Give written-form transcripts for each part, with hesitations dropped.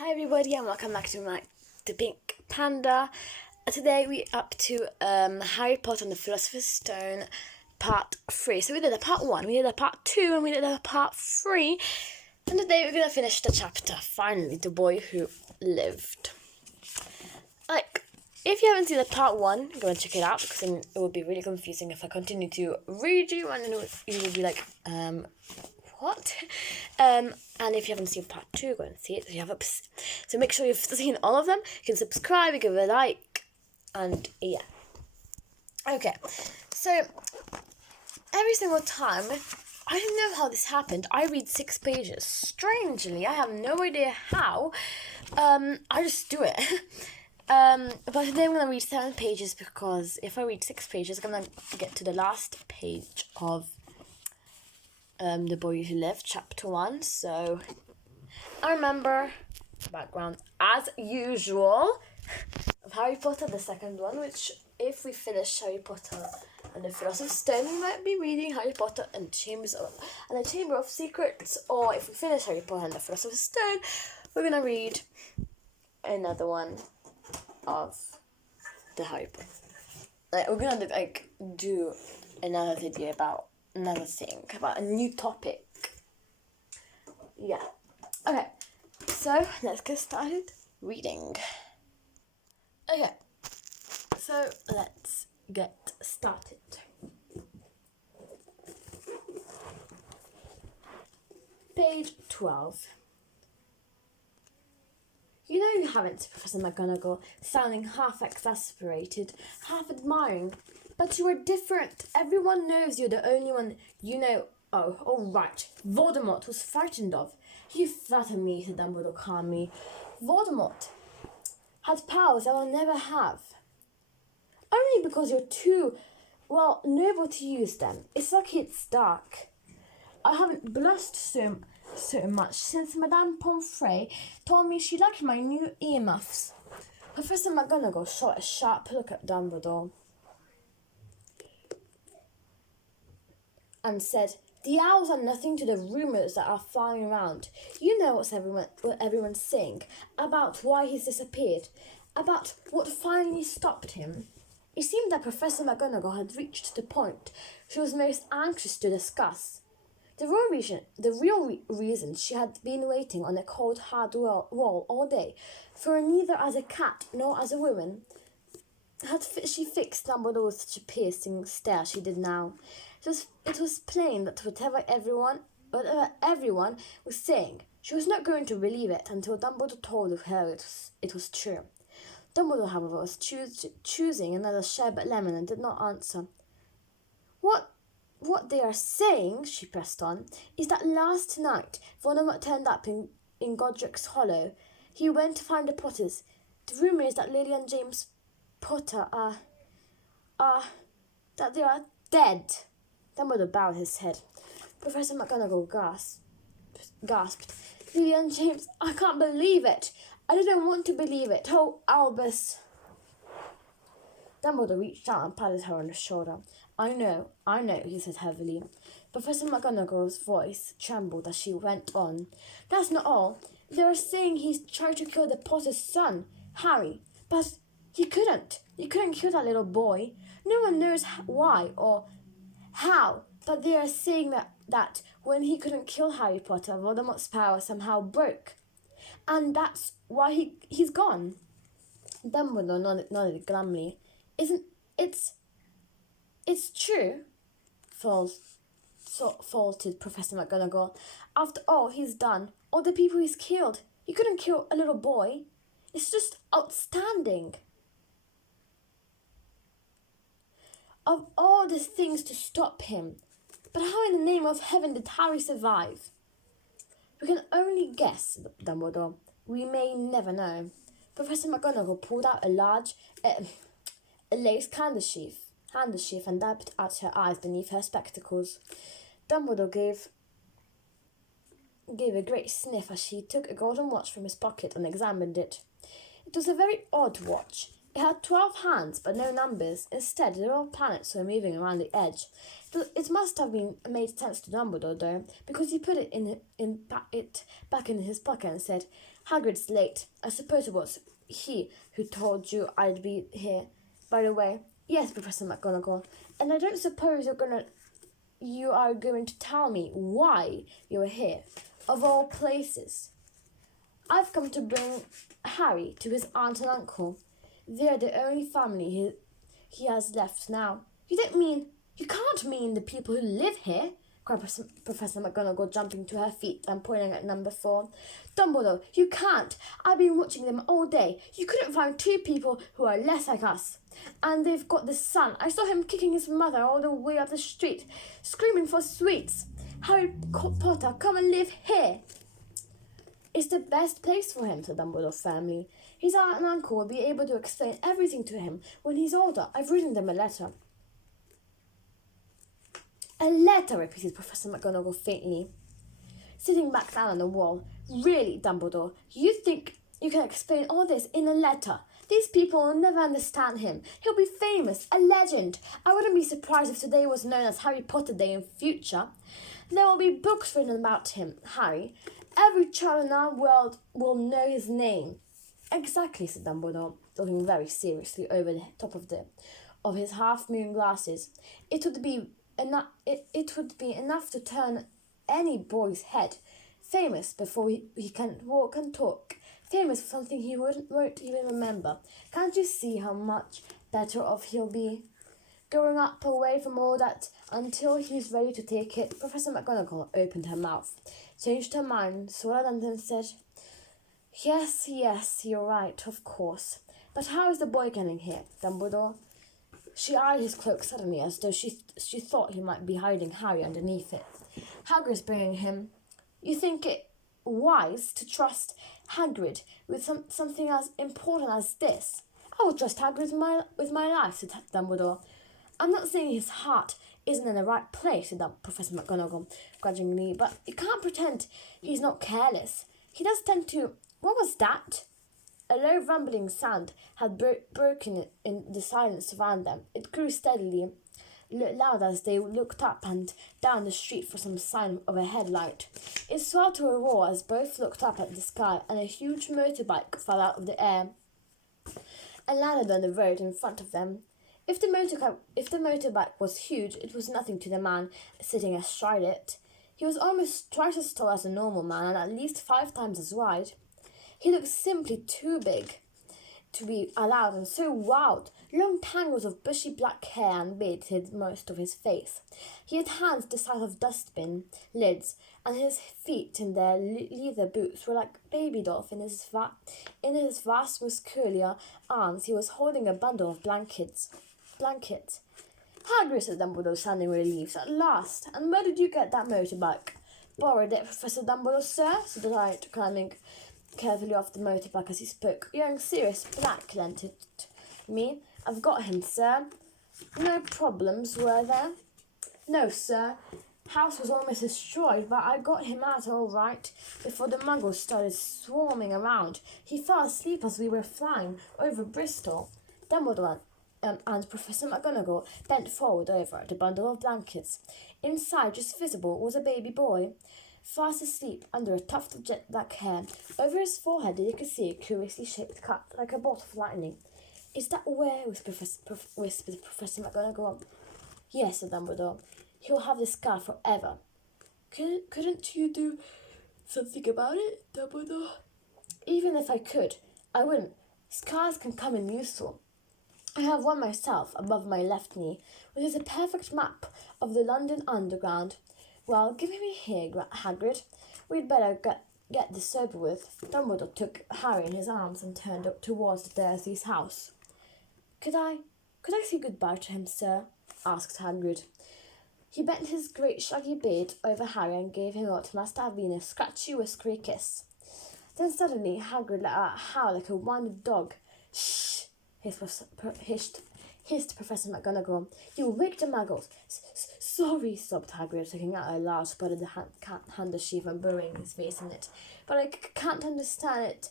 Hi everybody and welcome back to the Pink Panda. Today we're up to Harry Potter and the Philosopher's Stone part 3. So we did a part 1, we did a part 2 and we did a part 3. And today we're going to finish the chapter, finally, The Boy Who Lived. If you haven't seen the part 1, go and check it out because then it would be really confusing if I continue to read you and then you would be like, what? And if you haven't seen part 2, go and see it. So make sure you've seen all of them. You can subscribe, you give it a like, and yeah. Okay, so every single time, I don't know how this happened, I read 6 pages. Strangely, I have no idea how. I just do it. But today I'm going to read 7 pages because if I read 6 pages, I'm going to get to the last page of The Boy Who Lived, chapter 1. So I remember the background, as usual, of Harry Potter, the second one, which if we finish Harry Potter and the Philosopher's Stone, we might be reading Harry Potter and the Chamber of Secrets, or if we finish Harry Potter and the Philosopher's Stone, we're going to read another one of the Harry Potter. We're going to do another video about another thing, about a new topic. Yeah. Okay, so let's get started reading. Okay, so let's get started. Page 12. You know you haven't, Professor McGonagall, sounding half exasperated, half admiring. But you are different. Everyone knows you're the only one you know. Oh, all right. Voldemort was frightened of. You flatter me, said Dumbledore calmly. Voldemort had powers I will never have. Only because you're too, noble to use them. It's lucky it's dark. I haven't blushed so much since Madame Pomfrey told me she liked my new earmuffs. Professor McGonagall shot a sharp look at Dumbledore and said, "The owls are nothing to the rumours that are flying around. You know what everyone's saying about why he's disappeared, about what finally stopped him." It seemed that Professor McGonagall had reached the point she was most anxious to discuss. The real reason she had been waiting on a cold, hard wall all day, for neither as a cat nor as a woman, had she fixed Dumbledore with such a piercing stare she did now. It was plain that whatever everyone was saying, she was not going to believe it until Dumbledore told her it was true. Dumbledore, however, was choosing another sherbet lemon and did not answer. What they are saying, she pressed on, is that last night Voldemort turned up in Godric's Hollow. He went to find the Potters. The rumour is that Lily and James Potter that they are dead. Dumbledore bowed his head. Professor McGonagall gasped. Lily and James, I can't believe it. I didn't want to believe it. Oh, Albus. Dumbledore reached out and patted her on the shoulder. I know, he said heavily. Professor McGonagall's voice trembled as she went on. That's not all. They are saying he's tried to kill the Potter's son, Harry. But he couldn't. He couldn't kill that little boy. No one knows why or how. But they are saying that when he couldn't kill Harry Potter, Voldemort's power somehow broke. And that's why he's gone. Dumbledore nodded glumly. It's true, faltered Professor McGonagall. After all he's done, all the people he's killed, he couldn't kill a little boy. It's just outstanding. Of all the things to stop him, but how in the name of heaven did Harry survive? We can only guess, Dumbledore. We may never know. Professor McGonagall pulled out a large lace handkerchief and dabbed at her eyes beneath her spectacles. Dumbledore gave a great sniff as she took a golden watch from his pocket and examined it. It was a very odd watch. It had 12 hands, but no numbers. Instead, they were all planets were moving around the edge. It must have been made sense to Dumbledore, though, because he put it back in his pocket and said, "Hagrid's late. I suppose it was he who told you I'd be here. By the way, yes, Professor McGonagall, and I don't suppose you are going to tell me why you're here, of all places." "I've come to bring Harry to his aunt and uncle. They're the only family he has left now." You can't mean the people who live here," cried Professor McGonagall, jumping to her feet and pointing at number 4. "Dumbledore, you can't. I've been watching them all day. You couldn't find 2 people who are less like us. And they've got the son. I saw him kicking his mother all the way up the street, screaming for sweets. Harry Potter, come and live here." "It's the best place for him," said Dumbledore firmly. "His aunt and uncle will be able to explain everything to him when he's older. I've written them a letter." "A letter," repeated Professor McGonagall faintly, sitting back down on the wall. "Really, Dumbledore, you think you can explain all this in a letter? These people will never understand him. He'll be famous, a legend. I wouldn't be surprised if today was known as Harry Potter Day in future. There will be books written about him, Harry. Every child in our world will know his name." "Exactly," said Dumbledore, looking very seriously over the top of his half-moon glasses. It would be enough to turn any boy's head. Famous before he can walk and talk. Famous for something he won't even remember. Can't you see how much better off he'll be? Growing up away from all that until he's ready to take it." Professor McGonagall opened her mouth, changed her mind, swallowed, and then said, Yes, you're right, of course. But how is the boy getting here, Dumbledore?" She eyed his cloak suddenly, as though she thought he might be hiding Harry underneath it. "Hagrid's bringing him. You think it wise to trust Hagrid with something as important as this?" "I will trust Hagrid with my life," said Dumbledore. "I'm not saying his heart isn't in the right place," said Professor McGonagall grudgingly, "but you can't pretend he's not careless. He does tend to... What was that?" A low rumbling sound had broken in the silence around them. It grew steadily louder as they looked up and down the street for some sign of a headlight. It swelled to a roar as both looked up at the sky, and a huge motorbike fell out of the air and landed on the road in front of them. If the motorbike was huge, it was nothing to the man sitting astride it. He was almost twice as tall as a normal man and at least 5 times as wide. He looked simply too big to be allowed and so wild. Long tangles of bushy black hair and beard hid most of his face. He had hands the size of dustbin lids, and his feet in their leather boots were like baby dolls. In his vast muscular arms he was holding a bundle of blankets. "Hagrid," said Dumbledore, sounding relieved. "At last! And where did you get that motorbike?" "Borrowed it, Professor Dumbledore, sir," said the knight, climbing carefully off the motorbike as he spoke. "Young Sirius Black lent it me. I've got him, sir." "No problems, were there?" "No, sir. House was almost destroyed, but I got him out all right before the muggles started swarming around. He fell asleep as we were flying over Bristol." Dumbledore and Professor McGonagall bent forward over the bundle of blankets. Inside, just visible, was a baby boy, fast asleep under a tuft of jet black hair. Over his forehead they could see a curiously shaped cut, like a bolt of lightning. "Is that where?" whispered Professor McGonagall. "Yes," said Dumbledore. "He'll have the scar forever." Couldn't you do something about it, Dumbledore?" "Even if I could, I wouldn't. Scars can come in useful. I have one myself above my left knee, which is a perfect map of the London Underground. Well, give me here, Hagrid. We'd better get this over with." Dumbledore took Harry in his arms and turned up towards the Dursleys' house. Could I say goodbye to him, sir?" asked Hagrid. He bent his great shaggy beard over Harry and gave him what must have been a scratchy, whiskery kiss. Then suddenly Hagrid let out a howl like a wounded dog. "Shh!" hissed Professor McGonagall. "You'll wake the muggles." Sorry," sobbed Hagrid, taking out a large spotted handkerchief and burying his face in it. "But I can't understand it.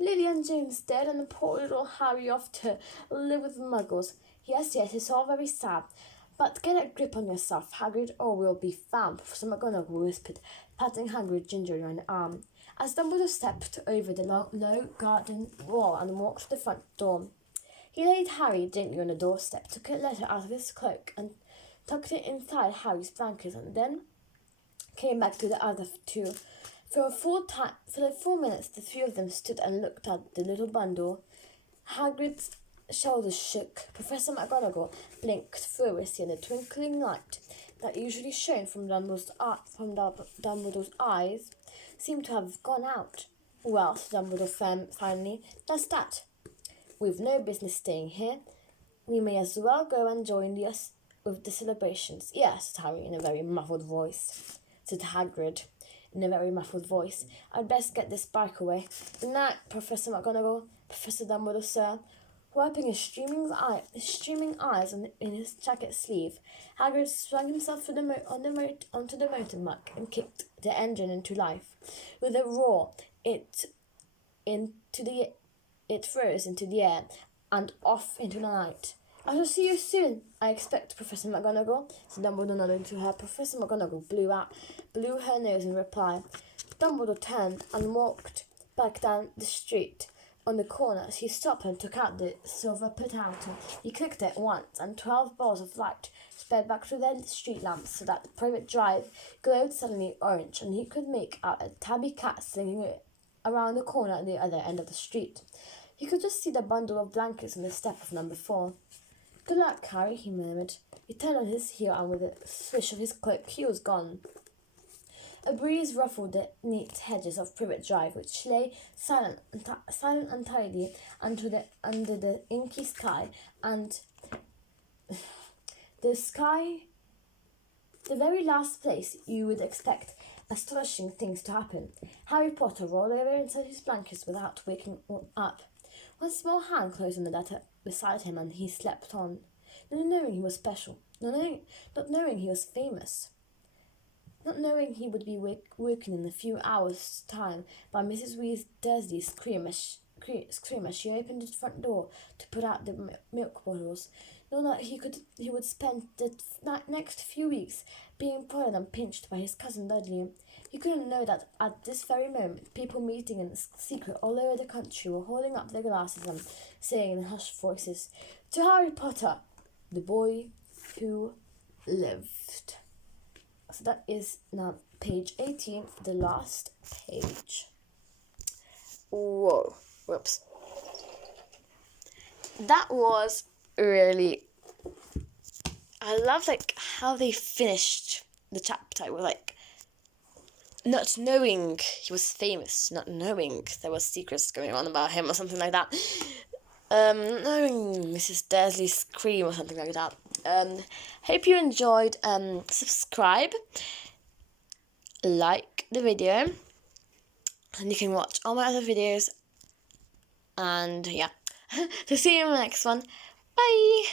Lily and James dead and the poor little Harry off to live with the muggles. Yes, it's all very sad. But get a grip on yourself, Hagrid, or we'll be found, Professor McGonagall whispered, patting Hagrid gingerly on the arm. As Dumbledore stepped over the low garden wall and walked to the front door, he laid Harry gently on the doorstep, took a letter out of his cloak and tucked it inside Harry's blanket, and then came back to the other two. For a full minutes, the three of them stood and looked at the little bundle. Hagrid's shoulders shook. Professor McGonagall blinked furiously, and the twinkling light that usually shone from Dumbledore's eyes seemed to have gone out. Well, said Dumbledore finally, that's that. We've no business staying here. We may as well go and join us with the celebrations. Yes, said Harry in a very muffled voice. Said Hagrid in a very muffled voice. I'd best get this bike away. Good night, Professor McGonagall. Professor Dumbledore, sir. Wiping his streaming eyes in his jacket sleeve, Hagrid swung himself onto the motor muck and kicked the engine into life. With a roar, it froze into the air and off into the night. I shall see you soon, I expect, Professor McGonagall, said Dumbledore, nodding to her. Professor McGonagall blew her nose in reply. Dumbledore turned and walked back down the street. On the corner, he stopped and took out the silver put-outer. He clicked it once, and 12 balls of light sped back through their street lamps so that the private drive glowed suddenly orange, and he could make out a tabby cat slinging it around the corner at the other end of the street. He could just see the bundle of blankets on the step of number 4. Good luck, Harry, he murmured. He turned on his heel, and with a swish of his cloak, he was gone. A breeze ruffled the neat hedges of Privet Drive, which lay silent and tidy under the inky sky, and the very last place you would expect astonishing things to happen. Harry Potter rolled over inside his blankets without waking up. One small hand closed on the letter beside him, and he slept on, not knowing he was special, not knowing he was famous. Not knowing he would be woken in a few hours' time by Mrs. Dursley's scream as she opened the front door to put out the milk bottles. Nor that he would spend the next few weeks being prodded and pinched by his cousin Dudley. He couldn't know that at this very moment, people meeting in secret all over the country were holding up their glasses and saying in hushed voices, "To Harry Potter, the boy who lived." So that is now page 18, the last page. Whoa, whoops. That was really, I love how they finished the chapter with not knowing he was famous, not knowing there was secrets going on about him or something like that. Knowing Mrs. Dursley's scream or something like that. Hope you enjoyed. Subscribe, like the video, and you can watch all my other videos. And yeah, so see you in the next one. Bye.